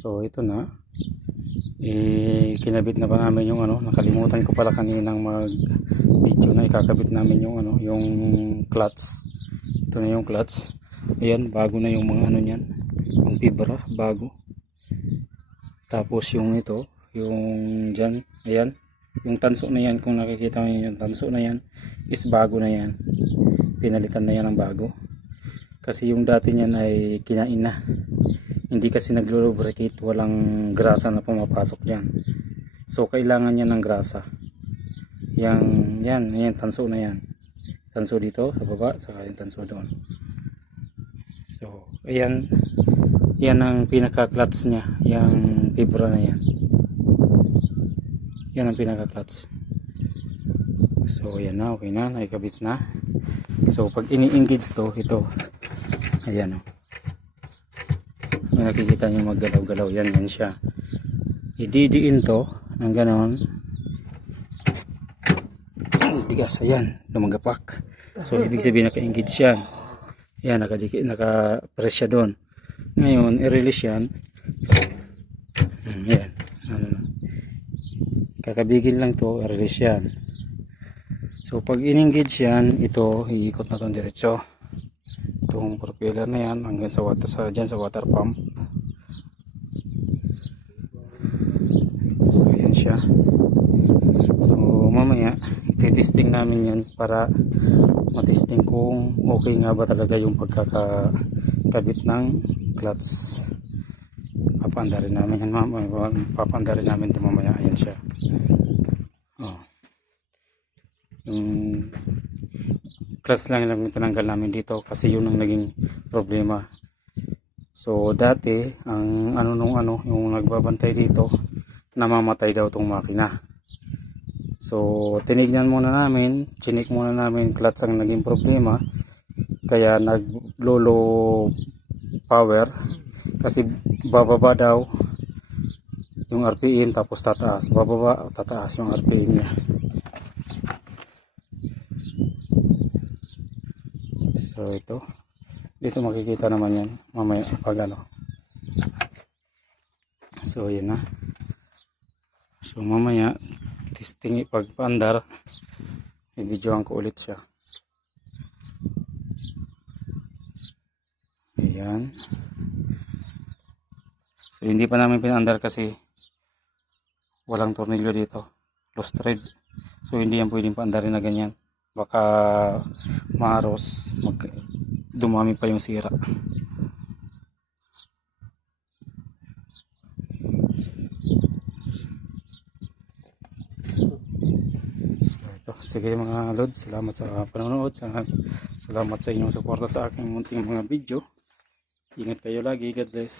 So ito na. Kinabit na ba namin yung nakalimutan ko pala kaninang mag video na ikakabit namin yung yung clutch. Ito na yung clutch. Ayan, bago na yung mga niyan. Yung fibra, bago. Tapos yung ito, yung dyan, ayan. Yung tanso na yan, kung nakikita nyo yung tanso na yan, is bago na yan. Pinalitan na yan ng bago. Kasi yung dati niyan ay kinain na. Hindi kasi naglo-lubricate, walang grasa na pumapasok dyan. So kailangan niya ng grasa. Yan, tanso na yan. Tanso dito sa baba, saka yung tanso doon. So ayan, yan ang pinaka-clutch niya, yung fibra na yan. Yan ang pinaka-clutch. So ayan na, okay na, nakikabit na. So pag ini-engage to, ito, ayan o. Nakikita nyo maggalaw-galaw, yan siya. Ididiin to ng ganon. Tigas, ayan, lumagapak. So ibig sabihin naka-engage yan. Ayan, naka-press siya doon. Ngayon, i-release yan. Ayan, kakabigin lang to, i-release yan. So pag in-engage yan, ito, iikot na itong diretso. Itong propeller na yan hanggang sa dyan sa water pump. So yan siya. So mamaya ititesting namin yan para matesting kung okay nga ba talaga yung pagkakabit ng clutch. Papandarin namin yan, papandarin namin ito mamaya. Ayan siya. Yung clutch lang tinanggal namin dito kasi yun ang naging problema. So dati ang yung nagbabantay dito, namamatay daw tong makina. So tinignan muna namin, chinik muna namin, clutch ang naging problema, kaya nag-low power kasi bababa daw yung RPM tapos tataas, bababa tataas yung RPM niya. So ito, dito makikita naman yan mamaya pag so yan na. So mamaya testing pag paandar, i-videoan ko ulit siya. Ayan. So hindi pa namin pinaandar kasi walang tornilyo dito, loose thread. So hindi yan pwedeng paandarin na ganyan, baka maaros, dumami pa yung sira. So ito, sige mga lods, salamat sa panonood, salamat sa inyong suporta sa aking munting mga video. Ingat kayo lagi, God bless.